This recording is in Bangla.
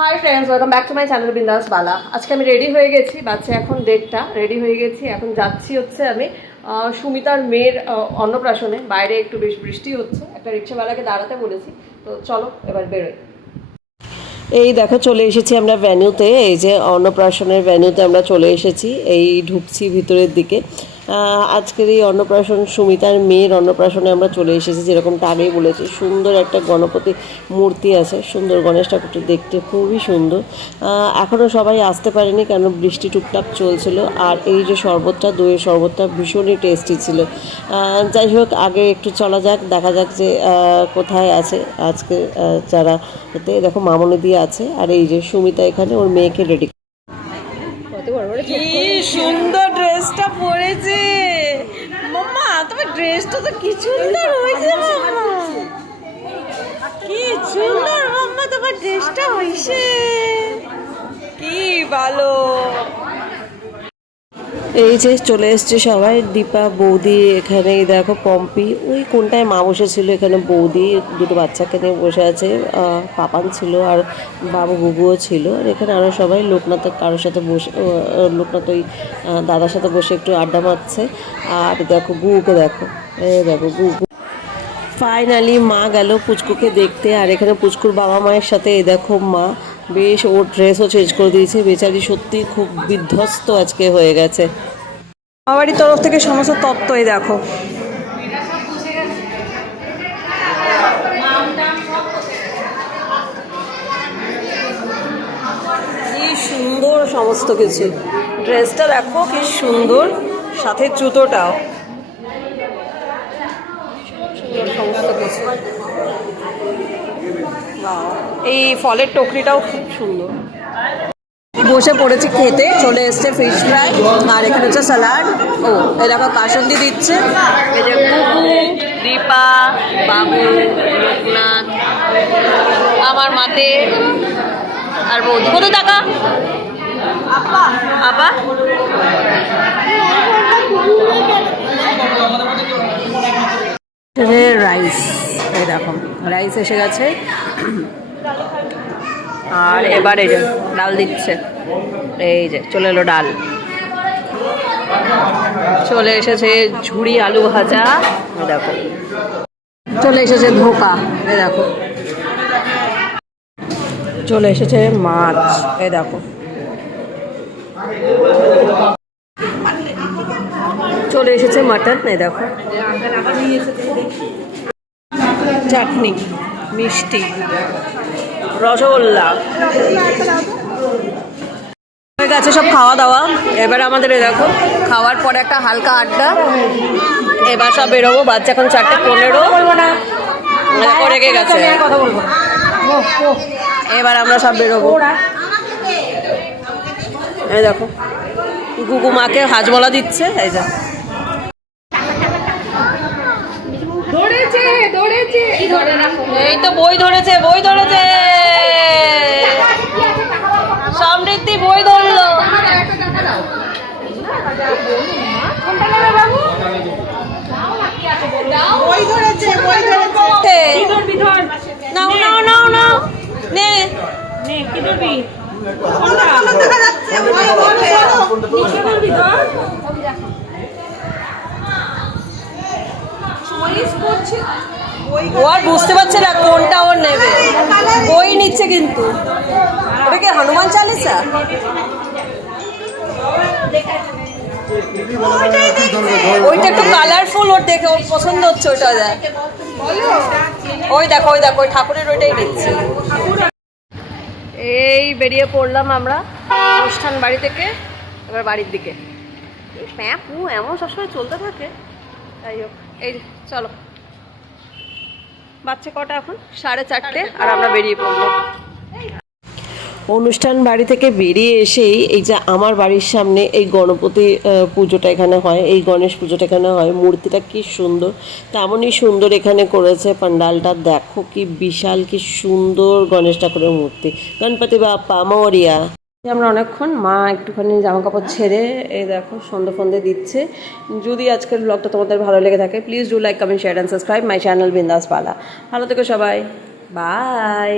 Hi friends welcome back to my channel Bindas Bala আজকে আমি রেডি হয়ে গেছি বাচ্চা এখন দেড়টা রেডি হয়ে গেছি, এখন যাচ্ছি হচ্ছে আমি সুমিতার মেয়ের অন্নপ্রাশনে, বাইরে একটু বেশ বৃষ্টি হচ্ছে, একটা রিক্সাওয়ালাকে দাঁড়াতে বলেছি, তো চলো এবার বেরোই। এই দেখো, চলে এসেছি আমরা ভ্যানুতে এই যে অন্নপ্রাশনের ভ্যানুতে আমরা চলে এসেছি, এই ঢুকছি ভিতরের দিকে। আজকের এই অন্নপ্রাশন সুমিতার মেয়ের অন্নপ্রাশনে আমরা চলে এসেছি, যেরকমটা আগেই বলেছি, সুন্দর একটা গণপতি মূর্তি আছে, সুন্দর গণেশ ঠাকুরটি দেখতে খুবই সুন্দর। এখনও সবাই আসতে পারেনি কেন বৃষ্টি টুকটাক চলছিল, আর এই যে শরবতটা, দইয়ের শরবতটা ভীষণই টেস্টি ছিল। যাই হোক, আগে একটু চলা যাক, দেখা যাক যে কোথায় আছে আজকে যারা এতে দেখো মামনি দিয়ে আছে, আর এই যে সুমিতা এখানে, ওর মেয়েকে রেডি সুন্দর হয়েছে মাম্মা কি সুন্দর মাম্মা তোমার ড্রেসটা হয়েছে কি ভালো এই যে চলে এসছে সবাই, দীপা, বৌদি, এখানে দেখো পম্পি। ওই কোনটায় মা বসেছিল এখানে? বৌদি, দুটো বাচ্চাকে নিয়ে বসে আছে পাপান ছিল আর বাবু গুগুও ছিল। আর এখানে আরও সবাই, লোকনাথ কারোর সাথে বসে লোকনাথ ওই দাদার সাথে বসে একটু আড্ডা মারছে। আর দেখো গুগুকে দেখো এই দেখো গু ফাইনালি মা গেল পুচকুকে দেখতে, আর এখানে পুচকুর বাবা মায়ের সাথে এই দেখো মা। বেশ ওর ড্রেসও চেঞ্জ করে দিয়েছে। বেচারি সত্যি খুব বিধ্বস্ত আজকে হয়ে গেছে। বাবারির তরফ থেকে সমস্ত তত্ত্বই দেখো। কি সুন্দর সমস্ত কিছু। ড্রেসটা দেখো কি সুন্দর। সাথে জুতোটাও। সমস্ত কিছু। এই ফলের টকরিটাও খুব সুন্দর। বসে পড়েছি খেতে, চলে এসছে ফিশ ফ্রাই আর এখানে হচ্ছে স্যালাড ও এই দেখো কাসন্দি দিচ্ছে। দীপা, বাবু, লোকনাথ, আমার মাতে, আর বৌদি। কোথায় টাকা আপা? রাইস এই দেখো রাইস এসে গেছে। আর এবার এই যে ডাল দিচ্ছে। এই যে, চলে এলো ডাল। চলে এসেছে ঝুড়ি আলু ভাজা। দেখো। চলে এসেছে ধোকা। এই দেখো। চলে এসেছে মাছ। এ দেখো। চলে এসেছে মাটন। এই দেখো। চাটনি, মিষ্টি, রসগোল্লা। হয়ে গেছে সব খাওয়া দাওয়া। এবার আমাদের দেখো, খাওয়ার পরে একটা হালকা আড্ডা। এবার সব বেরোবো বাচ্চা এখন চারটে পনেরো। রেগে গেছে। এবার আমরা সব বেরোবো। এই দেখো গুগু মাকে হাজবলা দিচ্ছে, এই যা ধরেছে ধরেছে এই তো বই ধরেছে বই ধরেছে। সমৃদ্ধি বই ধরলো। বই ধরেছে নাও নাও নাও নাও। নে। দেখা যাচ্ছে বই ধরেছে। ও আর বুঝতে পারছে না, কোনটা ওর নেবে। বই নিচ্ছে কিন্তু। ওটা কি হনুমান চালিসা? ওইটা একটু কালারফুল ওর দেখে ওর পছন্দ হচ্ছে ওইটা, দেখ। ওই দেখো ওই দেখো, ওই ঠাকুরের ওইটাই নিচ্ছে। এই বেরিয়ে পড়লাম আমরা অনুষ্ঠান বাড়ি থেকে, এবার বাড়ির দিকে। প্যাঁ পু এমন সবসময় চলতে থাকে। যাই হোক, এই চলো। বাচ্চা কটা এখন? সাড়ে চারটে আর আমরা বেরিয়ে পড়লাম অনুষ্ঠান বাড়ি থেকে বেরিয়ে এসেই এই যে আমার বাড়ির সামনে এই গণপতি আহ, পুজোটা এখানে হয় এই গণেশ পুজোটা এখানে হয় মূর্তিটা কি সুন্দর তেমনই সুন্দর এখানে করেছে পান্ডালটা দেখো কি বিশাল কি সুন্দর গণেশ ঠাকুরের মূর্তি। গণপতি বাপ্পা মরিয়া। আমরা অনেকক্ষণ মা একটুখানি জামা কাপড় ছেড়ে এই দেখো সন্ধ্যে ফন্দে দিচ্ছে। যদি আজকের ব্লগটা তোমাদের ভালো লেগে থাকে please do like comment share and subscribe my channel Bindas Pala ভালো থেকো সবাই। বাই